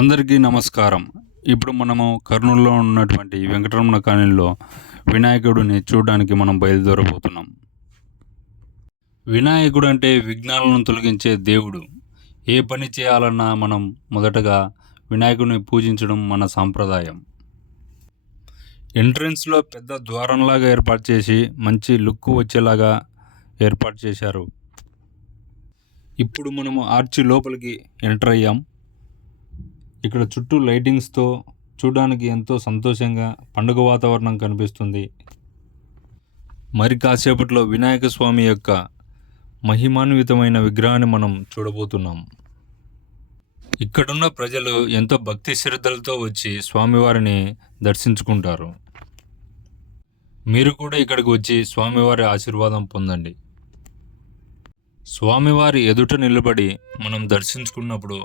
అందరికీ నమస్కారం. ఇప్పుడు మనము కర్నూలులో ఉన్నటువంటి వెంకటరమణ కాలనీలో వినాయకుడిని చూడడానికి మనం బయలుదేరబోతున్నాం. వినాయకుడు అంటే విఘ్నాలను తొలగించే దేవుడు. ఏ పని చేయాలన్నా మనం మొదటగా వినాయకుడిని పూజించడం మన సాంప్రదాయం. ఎంట్రన్స్లో పెద్ద ద్వారంలాగా ఏర్పాటు చేసి మంచి లుక్ వచ్చేలాగా ఏర్పాటు చేశారు. ఇప్పుడు మనము ఆర్చి లోపలికి ఎంటర్ అయ్యాం. ఇక్కడ చుట్టూ లైటింగ్స్తో చూడడానికి ఎంతో సంతోషంగా పండుగ వాతావరణం కనిపిస్తుంది. మరి కాసేపట్లో వినాయక స్వామి యొక్క మహిమాన్వితమైన విగ్రహాన్ని మనం చూడబోతున్నాం. ఇక్కడున్న ప్రజలు ఎంతో భక్తి శ్రద్ధలతో వచ్చి స్వామివారిని దర్శించుకుంటారు. మీరు కూడా ఇక్కడికి వచ్చి స్వామివారి ఆశీర్వాదం పొందండి. స్వామివారి ఎదుట నిలబడి మనం దర్శించుకున్నప్పుడు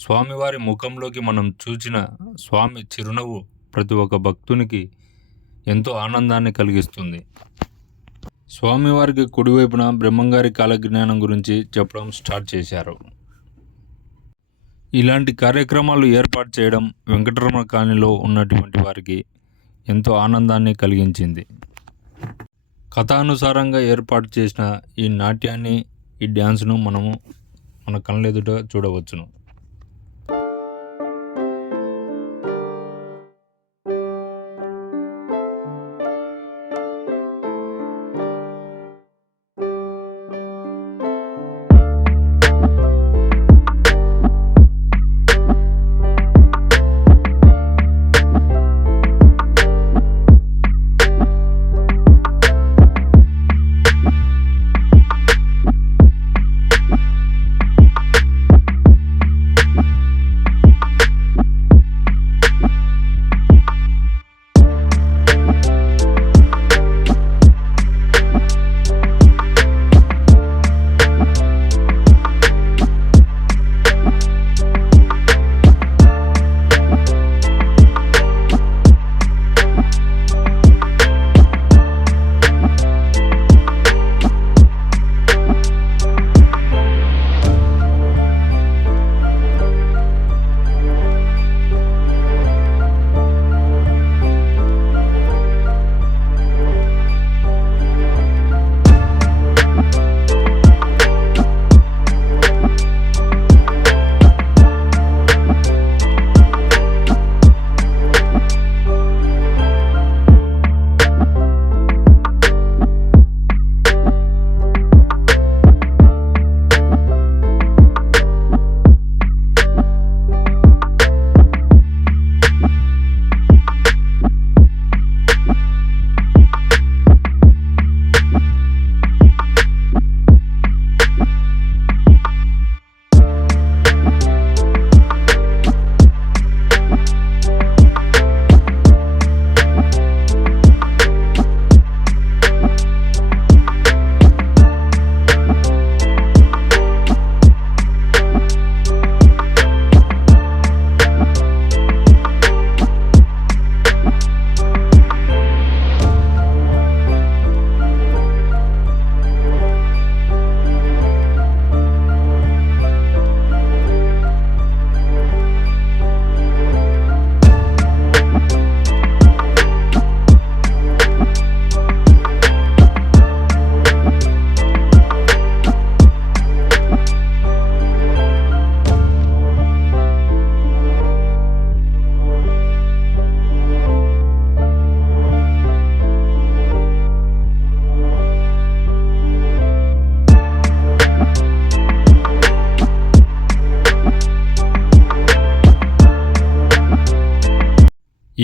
స్వామివారి ముఖంలోకి మనం చూచిన స్వామి చిరునవ్వు ప్రతి ఒక్క భక్తునికి ఎంతో ఆనందాన్ని కలిగిస్తుంది. స్వామివారికి కుడివైపున బ్రహ్మంగారి కాలజ్ఞానం గురించి చెప్పడం స్టార్ట్ చేశారు. ఇలాంటి కార్యక్రమాలు ఏర్పాటు చేయడం వెంకటరమణ కాలనీలో ఉన్నటువంటి వారికి ఎంతో ఆనందాన్ని కలిగించింది. కథానుసారంగా ఏర్పాటు చేసిన ఈ నాట్యాన్ని, ఈ డ్యాన్స్ను మనము మన కళ్ళెదుట చూడవచ్చును.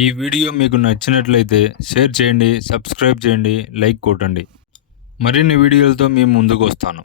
ఈ వీడియో మీకు నచ్చినట్లయితే షేర్ చేయండి, సబ్స్క్రైబ్ చేయండి, లైక్ కొట్టండి. మరిన్ని వీడియోలతో మేము ముందుకు వస్తాను.